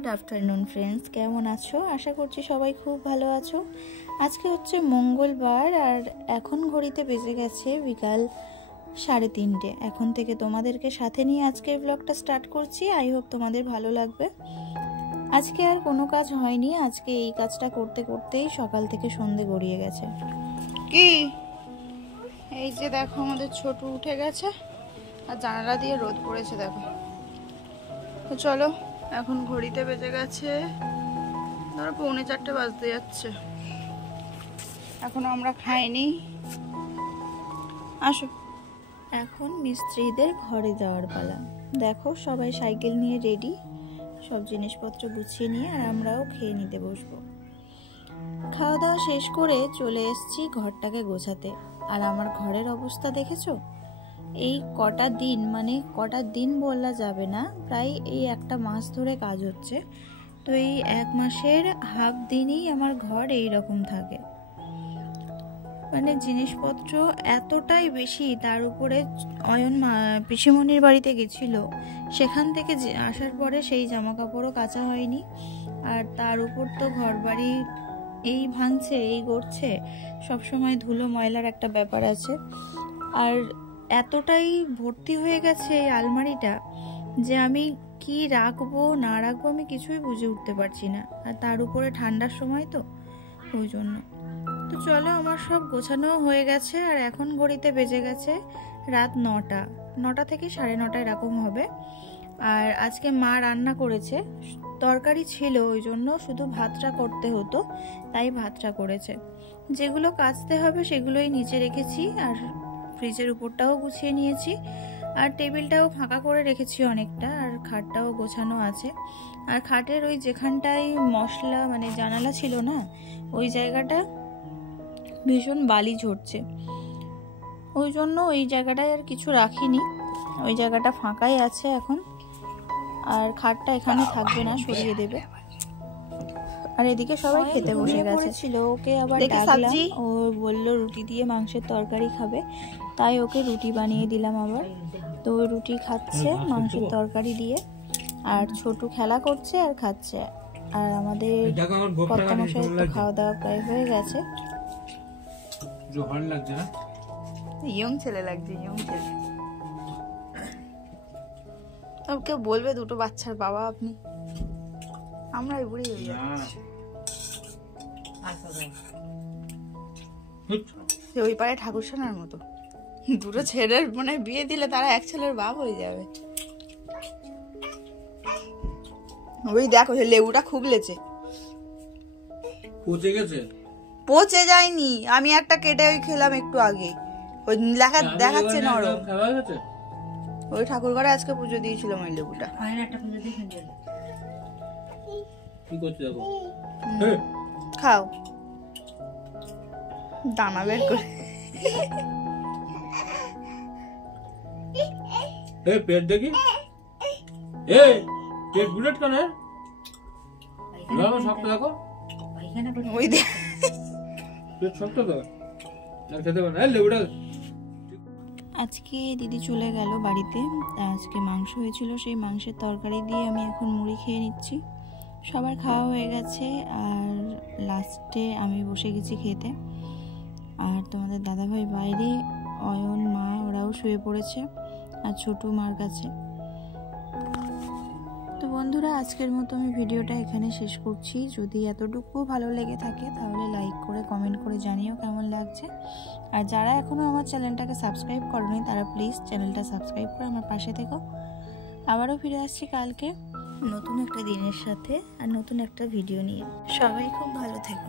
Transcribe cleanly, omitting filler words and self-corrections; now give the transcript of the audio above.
Good afternoon friends, কেমন আছো? আশা করছি সবাই খুব ভালো আছো। আজকে হচ্ছে মঙ্গলবার আর এখন ঘড়িতে বেজে গেছে বিকাল 3:30। এখন থেকে তোমাদেরকে সাথে নিয়ে আজকের ব্লগটা স্টার্ট করছি। আই হোপ তোমাদের ভালো লাগবে। আজকে আর কোনো কাজ হয়নি, আজকে এই কাজটা করতে করতেই সকাল থেকে সন্ধে গড়িয়ে গেছে। কি এই যে দেখো আমাদের ছোট উঠে গেছে আর জানালা দিয়ে রোদ পড়েছে দেখো। তো চলো, এখন ঘড়িতে বেজে গেছে ধরো 3:45 বাজতে যাচ্ছে, এখনো আমরা খাইনি। আসো, এখন মিস্ত্রিদের ঘরে যাওয়ার পালা। দেখো সবাই সাইকেল নিয়ে রেডি, সব জিনিসপত্র গুছিয়ে নিয়ে আর আমরাও খেয়ে নিতে বসবো। খাওয়া দাওয়া শেষ করে চলে এসেছি ঘরটাকে গোছাতে। আর আমার ঘরের অবস্থা দেখেছো? এই কটা দিন বলা যাবে না, প্রায় এই একটা মাস ধরে কাজ হচ্ছে। তো এই এক মাসের হাফ দিনই আমার ঘর এই রকম থাকে। জিনিসপত্র এতটাই বেশি, তার উপরে অয়ন পিসিমণির বাড়িতে গেছিল, সেখান থেকে আসার পরে সেই জামা কাপড়ও কাচা হয়নি। আর তার উপর তো ঘর বাড়ি এই ভাঙছে এই গড়ছে, সবসময় ধুলো ময়লার একটা ব্যাপার আছে। আর এতটাই ভর্তি হয়ে গেছে এই আলমারিটা যে আমি কি রাখবো না রাখবো আমি কিছুই বুঝে উঠতে পারছি না। আর তার উপরে ঠান্ডার সময় তো ওই জন্য। তো চলো, আমার সব গোছানো হয়ে গেছে আর এখন ঘড়িতে বেজে গেছে রাত 9টা থেকে 9:30 এরকম হবে। আর আজকে মা রান্না করেছে, তরকারি ছিল ওই জন্য শুধু ভাতটা করতে হতো, তাই ভাতটা করেছে। যেগুলো কাচতে হবে সেগুলোই নিচে রেখেছি আর ফ্রিজের উপরটাও গুছিয়ে নিয়েছি। আর টেবিলটাও ফাঁকা করে রেখেছি অনেকটা, আর খাটটাও গোছানো আছে। আর খাটের ওই যেখানটায় মশলা জানালা ছিল না, ওই জায়গাটা ভীষণ বালি ঝরছে, ওই জন্য ওই জায়গাটায় আর কিছু রাখিনি, ওই জায়গাটা ফাঁকাই আছে এখন। আর খাটটা এখানে থাকবে না, সরিয়ে দেবে। আর এদিকে সবাই খেতে বসে গেছে। ওকে আবার ডাকলাম, ও বলল রুটি দিয়ে মাংসের তরকারি খাবে, তাই ওকে রুটি বানিয়ে দিলাম আবার। তো রুটি খাচ্ছে মাংসের তরকারি দিয়ে, আর ছোটু খেলা করছে আর খাচ্ছে। আর আমাদের কর্তামশাই তো খাওয়া দাওয়া প্রায় হয়ে গেছে। ইয়ং ছেলে লাগছে, ইয়ং ছেলে। কেউ বলবে দুটো বাচ্চার বাবা আপনি, আমরা বুড়ি হয়ে যাচ্ছি। ওই পারে ঠাকুর সোনার মতো দুটো ছেলের বিয়ে দিলে তারা এক ছেলের বাপ হয়ে যাবে। ওই দেখো লেবুটা খুবলেছে, পচে গেছে। পচে যায়নি, আমি একটা কেটে ওই খেলাম একটু আগে, ওই দেখাচ্ছে নরম। ওই ঠাকুর ঘরে আজকে পুজো দিয়েছিলাম ওই লেবুটা। খাও, দানা বের করে। পেট দেখি, পেট বুলেট কেন? শক্ত দেখো, ওই পেট শক্ত তো খেতে পারে না লেবুটা। আজকে দিদি চলে গেল বাড়িতে, আজকে মাংস হয়েছিল, সেই মাংসের তরকারি দিয়ে আমি এখন মুড়ি খেয়ে নিচ্ছি। সবার খাওয়া হয়ে গেছে আর লাস্টে আমি বসে গেছি খেতে। আর তোমাদের দাদাভাই বাইরে, অয়ন মা ওরাও শুয়ে পড়েছে আর ছোটু মার কাছে। তো বন্ধুরা, আজকের মতো আমি ভিডিওটা এখানে শেষ করছি। যদি এতটুকু ভালো লেগে থাকে তাহলে লাইক করে কমেন্ট করে জানিও কেমন লাগছে। আর যারা এখনও আমার চ্যানেলটাকে সাবস্ক্রাইব করোনি তারা প্লিজ চ্যানেলটা সাবস্ক্রাইব করে আমার পাশে থেকো। আবারও ফিরে আসছি কালকে নতুন একটা দিনের সাথে আর নতুন একটা ভিডিও নিয়ে। সবাই খুব ভালো থেকো।